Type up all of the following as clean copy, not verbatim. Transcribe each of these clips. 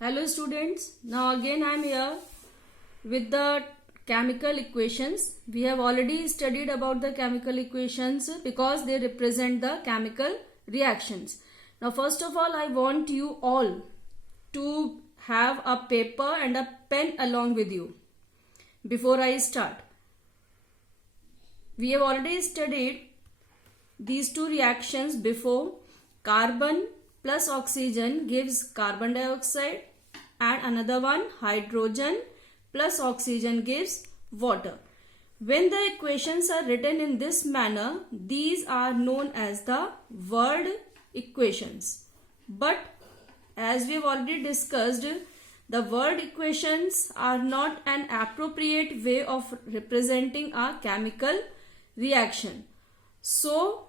Hello students, now again I am here with the chemical equations. We have already studied about the chemical equations because they represent the chemical reactions. Now first of all, I want you all to have a paper and a pen along with you before I start. We have already studied these two reactions before. Carbon plus oxygen gives carbon dioxide and another one, hydrogen plus oxygen, gives water. When the equations are written in this manner, these are known as the word equations. But as we have already discussed, the word equations are not an appropriate way of representing a chemical reaction. So,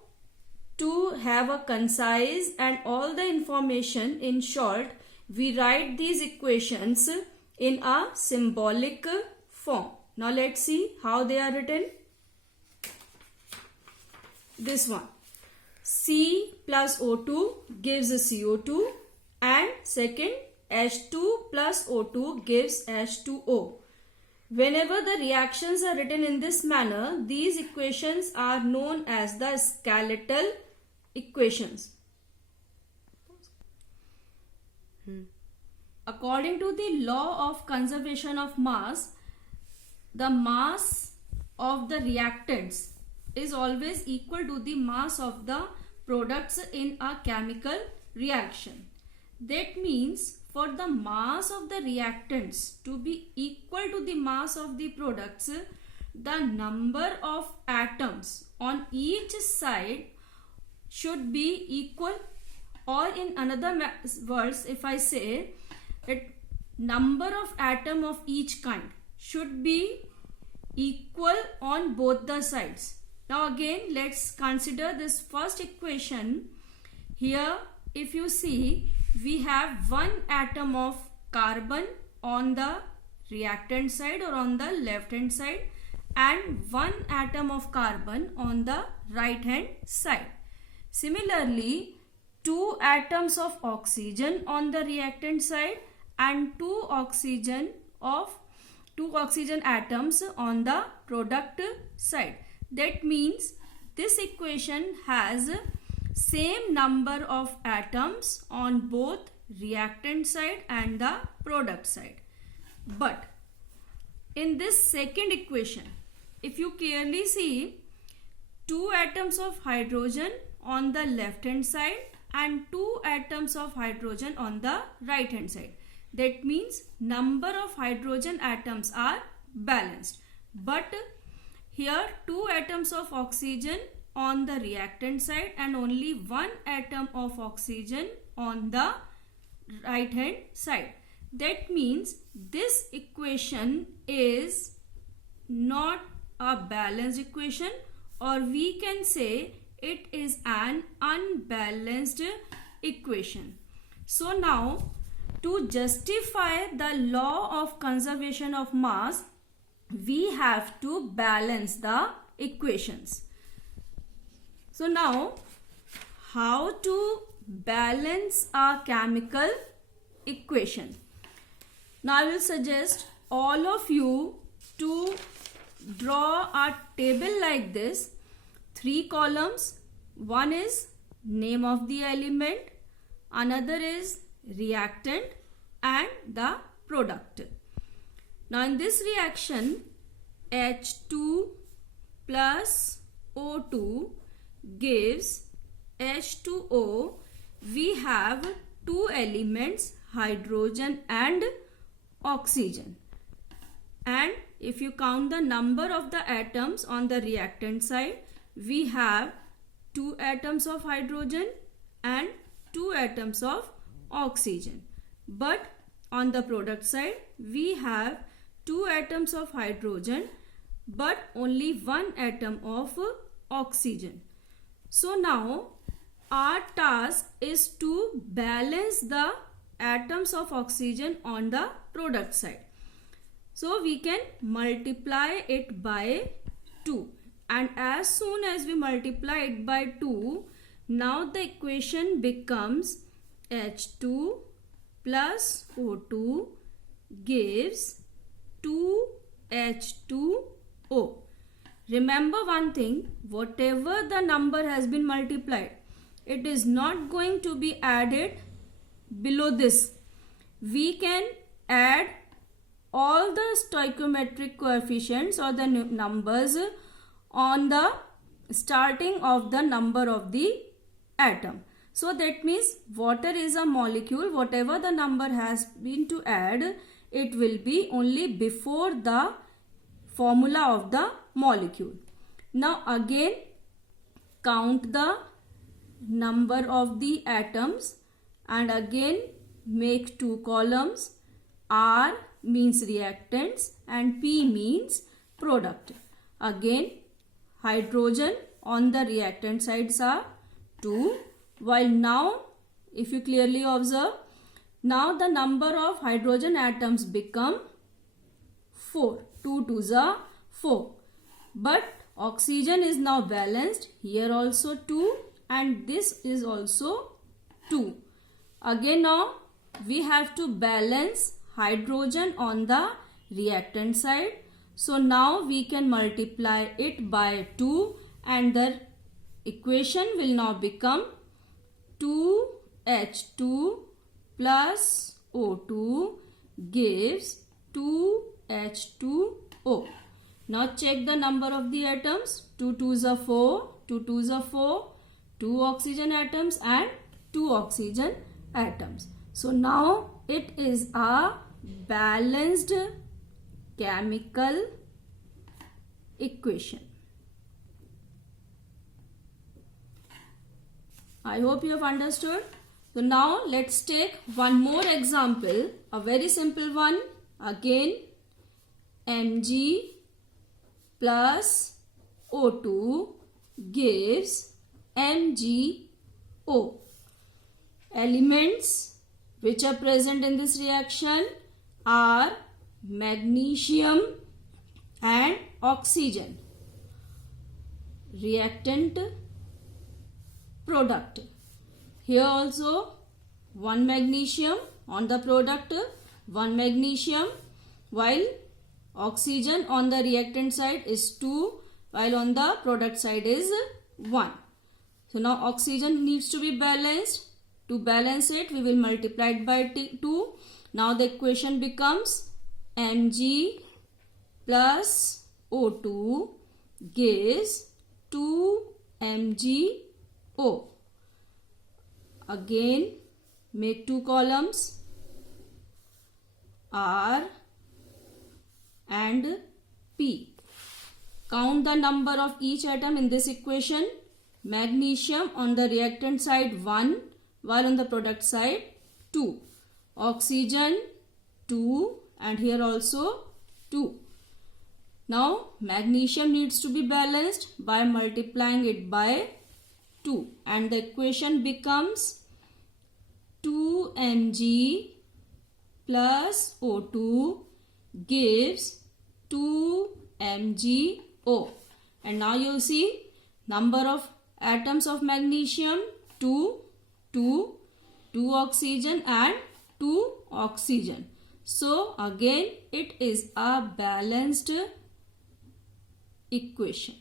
to have a concise and all the information in short, we write these equations in a symbolic form. Now let's see how they are written. This one, C plus O2 gives CO2, and second, H2 plus O2 gives H2O. Whenever the reactions are written in this manner, these equations are known as the skeletal equations. According to the law of conservation of mass, the mass of the reactants is always equal to the mass of the products in a chemical reaction. That means for the mass of the reactants to be equal to the mass of the products, the number of atoms on each side should be equal, or in another words, if I say that number of atom of each kind should be equal on both the sides. Now again, let's consider this first equation. Here if you see, we have one atom of carbon on the reactant side or on the left hand side, and one atom of carbon on the right hand side. Similarly, two atoms of oxygen on the reactant side and two oxygen atoms on the product side. That means this equation has same number of atoms on both reactant side and the product side. But in this second equation, if you clearly see, two atoms of hydrogen on the left hand side and two atoms of hydrogen on the right hand side. That means number of hydrogen atoms are balanced. But here two atoms of oxygen on the reactant side and only one atom of oxygen on the right hand side. That means this equation is not a balanced equation, or we can say it is an unbalanced equation. So now, to justify the law of conservation of mass, we have to balance the equations. So now, how to balance a chemical equation? Now I will suggest all of you to draw a table like this. 3 columns. One is name of the element, another is reactant, and the product. Now in this reaction, H2 plus O2 gives H2O. We have two elements, hydrogen and oxygen. And if you count the number of the atoms on the reactant side, we have two atoms of hydrogen and two atoms of oxygen. But on the product side, we have two atoms of hydrogen but only one atom of oxygen. So now our task is to balance the atoms of oxygen on the product side. So we can multiply it by 2. And as soon as we multiply it by 2, now the equation becomes H2 plus O2 gives 2H2O. Remember one thing, whatever the number has been multiplied, it is not going to be added below this. We can add all the stoichiometric coefficients or the numbers on the starting of the number of the atom. So that means water is a molecule, whatever the number has been to add, it will be only before the formula of the molecule. Now again count the number of the atoms and again make two columns. R means reactants and P means product. Again hydrogen on the reactant sides are 2, while now if you clearly observe, now the number of hydrogen atoms become 4. 2 2s are 4. But oxygen is now balanced. Here also 2 and this is also 2. Again now we have to balance hydrogen on the reactant side. So now we can multiply it by 2 and the equation will now become 2H2 plus O2 gives 2H2O. Now check the number of the atoms. 2 2s are 4, 2 2s are 4, 2 oxygen atoms and 2 oxygen atoms. So now it is a balanced chemical equation. I hope you have understood. So now let's take one more example, a very simple one. Again Mg plus O2 gives MgO. Elements which are present in this reaction are magnesium and oxygen. Reactant, product. Here also one magnesium on the product, one magnesium, while oxygen on the reactant side is 2, while on the product side is 1. So now oxygen needs to be balanced. To balance it, we will multiply it by 2. Now the equation becomes Mg plus O2 gives 2MgO. Again make two columns, R and P. Count the number of each atom in this equation. Magnesium on the reactant side 1, while on the product side 2. Oxygen 2 and here also 2. Now magnesium needs to be balanced by multiplying it by 2 and the equation becomes 2Mg plus O2 gives 2MgO. And now you see number of atoms of magnesium 2, 2 oxygen and 2 oxygen. So again it is a balanced equation.